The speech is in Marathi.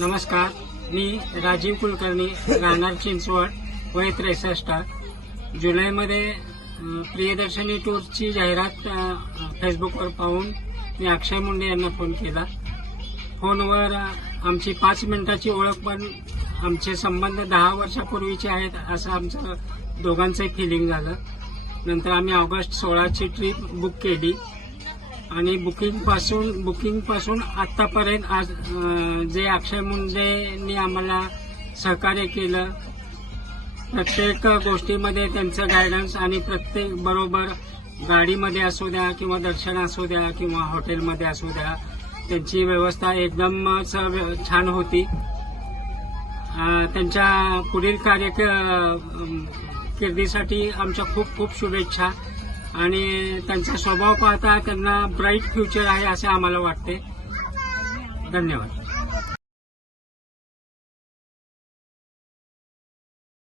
नमस्कार, मी राजीव कुलकर्णी, राहणार चिंचवड, वय 63. जुलैमध्ये प्रियदर्शनी टूरची जाहिरात फेसबुकवर पाहून मी अक्षय मुंडे यांना फोन केला. फोनवर आमची 5 मिनिटाची ओळख, पण आमचे संबंध 10 वर्षापूर्वीचे आहेत असं आमचं दोघांचंही फिलिंग झालं. नंतर आम्ही ऑगस्ट 16ची ट्रिप बुक केली आणि बुकिंग पासून आतापर्यंत आज जे अक्षय मुंडेंनी आम्हाला सहकार्य केलं, प्रत्येक गोष्टीमध्ये त्यांचं गायडन्स आणि प्रत्येक बरोबर गाडीमध्ये असू द्या किंवा दर्शन असू द्या किंवा हॉटेलमध्ये असू द्या, त्यांची व्यवस्था एकदम छान होती. त्यांच्या पुढील कारकिर्दीसाठी आमच्या खूप खूप शुभेच्छा आणि त्यांचा स्वभाव पाहता त्यांना ब्राईट फ्युचर आहे असे आम्हाला वाटते. धन्यवाद.